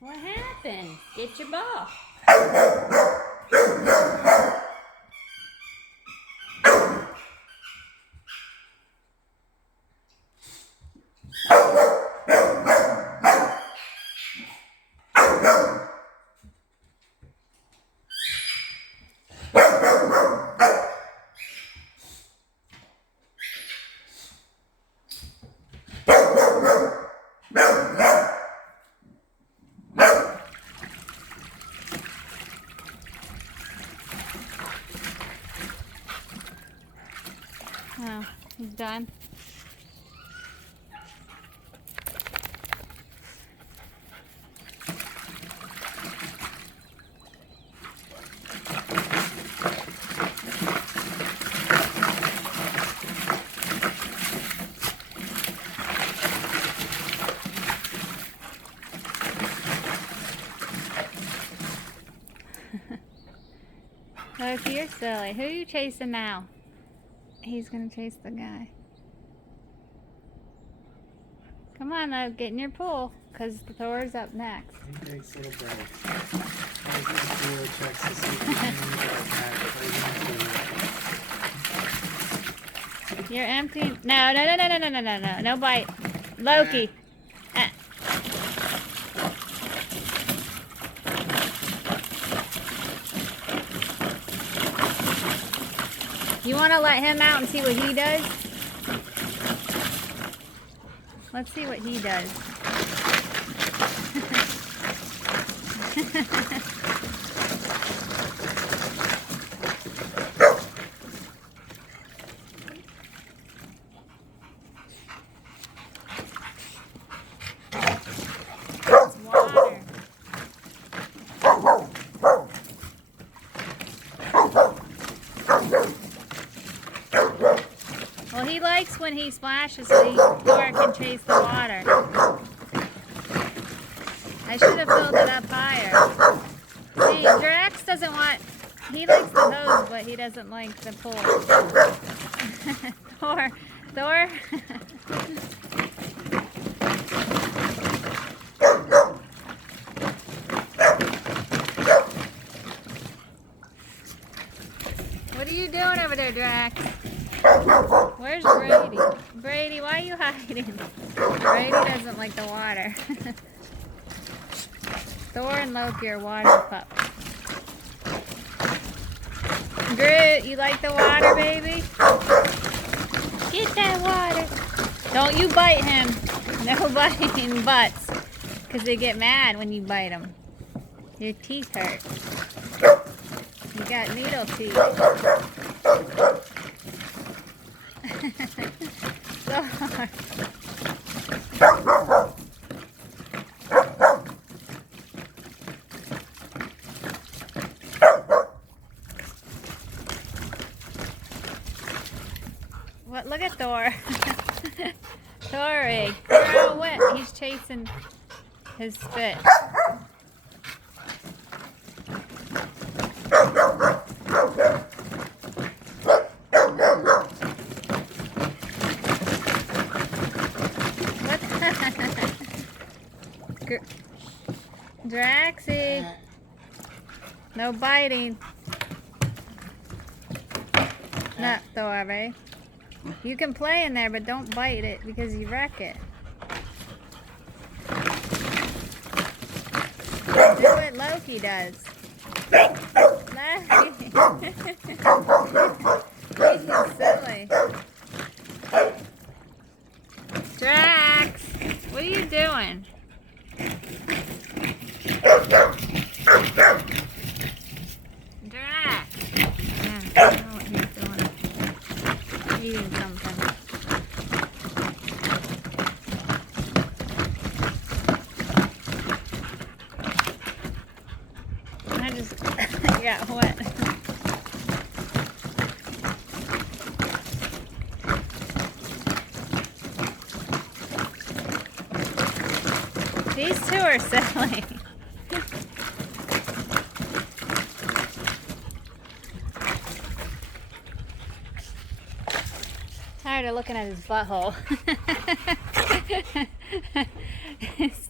What happened? Get your ball. Oh, he's done. Loki, you're silly. Who are you chasing now? He's gonna chase the guy. Come on, though, get in your pool, because Thor's up next. He takes little breaks. Goes to the pool, checks to see if he can use our You're empty. No. No bite. Loki. You want to let him out and see what he does? Let's see what he does. Well, he likes when he splashes so Thor can chase the water. I should have filled it up higher. See, Drax doesn't want... He likes the hose, but he doesn't like the pool. Thor. What are you doing over there, Drax? Where's Brady? Brady, why are you hiding? Brady doesn't like the water. Thor and Loki are water pups. Groot, you like the water, baby? Get that water. Don't you bite him. No biting butts. Because they get mad when you bite them. Your teeth hurt. You got needle teeth. What? Look at Thor. Thor, what? He's chasing his spit. Draxy. No biting. Not Thor, right? You can play in there, but don't bite it because you wreck it. Do what Loki does. Loki. He's silly. Drax, what are you doing? Drax. I don't know what he's doing. Eating something. I just got wet. These two are silly. tired of looking at his butthole. It's